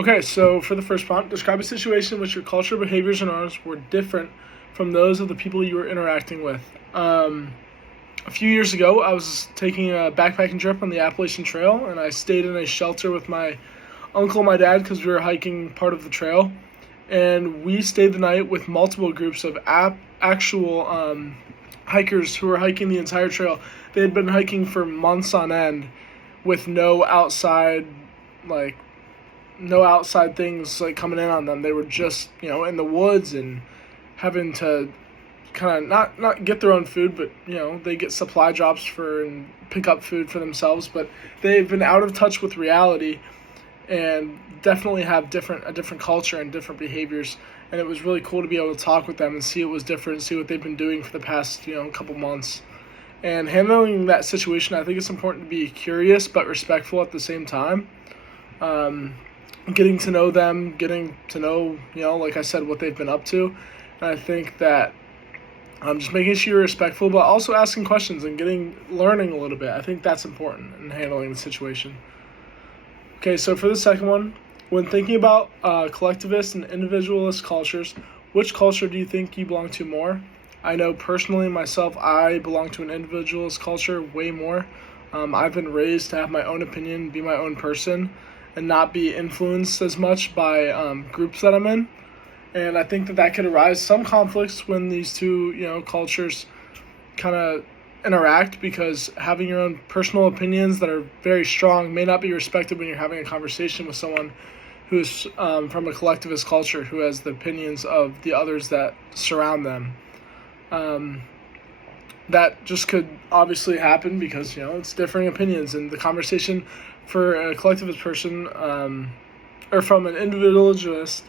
Okay, so for the first prompt, describe a situation in which your culture, behaviors, and norms were different from those of the people you were interacting with. A few years ago, I was taking a backpacking trip on the Appalachian Trail, and I stayed in a shelter with my uncle and my dad because we were hiking part of the trail. And we stayed the night with multiple groups of actual hikers who were hiking the entire trail. They had been hiking for months on end with like no outside things like coming in on them. They were just in the woods and having to kind of not get their own food, but they get supply drops for and pick up food for themselves. But they've been out of touch with reality and definitely have a different culture and different behaviors. And it was really cool to be able to talk with them and see it was different, see what they've been doing for the past couple months. And handling that situation, I think it's important to be curious but respectful at the same time. Getting to know them, getting to know, like I said, what they've been up to. And I think that just making sure you're respectful, but also asking questions and learning a little bit. I think that's important in handling the situation. Okay, so for the second one, when thinking about collectivist and individualist cultures, which culture do you think you belong to more? I know personally myself, I belong to an individualist culture way more. I've been raised to have my own opinion, be my own person, and not be influenced as much by groups that I'm in. And I think that could arise some conflicts when these two, cultures kind of interact, because having your own personal opinions that are very strong may not be respected when you're having a conversation with someone who's from a collectivist culture who has the opinions of the others that surround them. That just could obviously happen because, it's differing opinions, and the conversation for a collectivist person or from an individualist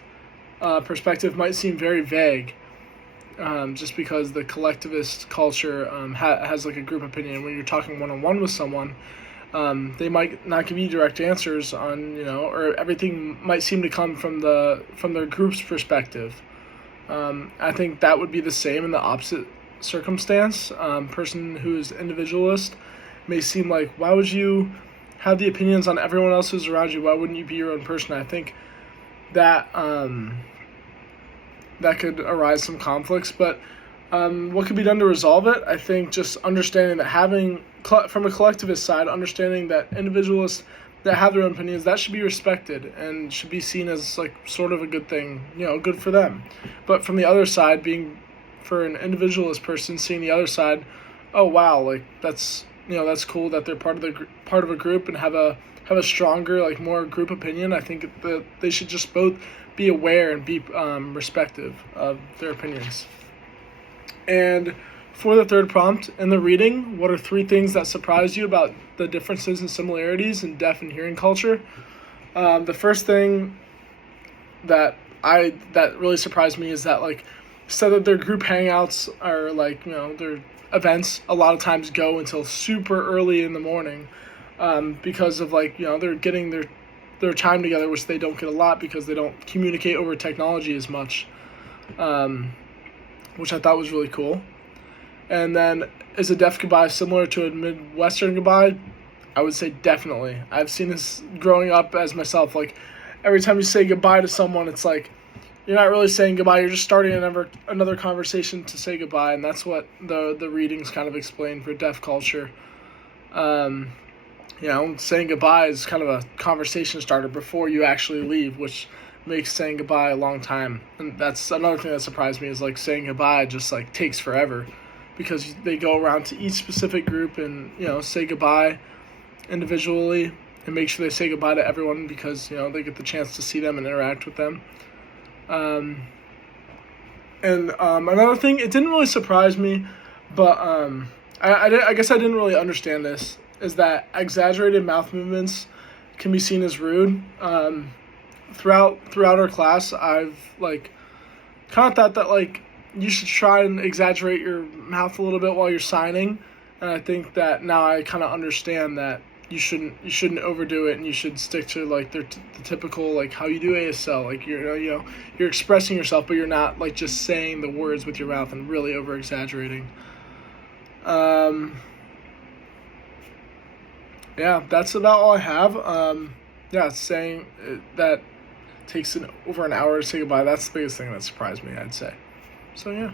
perspective might seem very vague, just because the collectivist culture has like a group opinion. When you're talking one-on-one with someone, they might not give you direct answers on, or everything might seem to come from their group's perspective. I think that would be the same in the opposite circumstance. Person who is individualist may seem like, why would you have the opinions on everyone else who's around you? Why wouldn't you be your own person? I think that that could arise some conflicts, but what could be done to resolve it? I think just understanding that from a collectivist side, understanding that individualists that have their own opinions, that should be respected and should be seen as like sort of a good thing, good for them. But from the other side, being for an individualist person, seeing the other side, oh wow, like that's cool that they're part of a group and have a stronger, like more group opinion. I think that they should just both be aware and be respective of their opinions. And for the third prompt, in the reading, what are 3 things that surprised you about the differences and similarities in deaf and hearing culture? The first thing that really surprised me is that, like, instead of their group hangouts or their events a lot of times go until super early in the morning, because of they're getting their time together, which they don't get a lot because they don't communicate over technology as much, which I thought was really cool. And then, is a deaf goodbye similar to a Midwestern goodbye? I would say definitely. I've seen this growing up as myself. Like, every time you say goodbye to someone, it's like you're not really saying goodbye. You're just starting another conversation to say goodbye, and that's what the readings kind of explain for deaf culture. Saying goodbye is kind of a conversation starter before you actually leave, which makes saying goodbye a long time. And that's another thing that surprised me, is like saying goodbye just like takes forever, because they go around to each specific group and say goodbye individually and make sure they say goodbye to everyone, because they get the chance to see them and interact with them. Another thing, it didn't really surprise me, but I guess I didn't really understand this, is that exaggerated mouth movements can be seen as rude. Throughout our class, I've kind of thought that you should try and exaggerate your mouth a little bit while you're signing, and I think that now I kind of understand that you shouldn't overdo it, and you should stick to the typical how you do ASL. You're expressing yourself, but you're not just saying the words with your mouth and really over exaggerating. Yeah, that's about all I have. Saying that takes over an hour to say goodbye. That's the biggest thing that surprised me, I'd say. So yeah.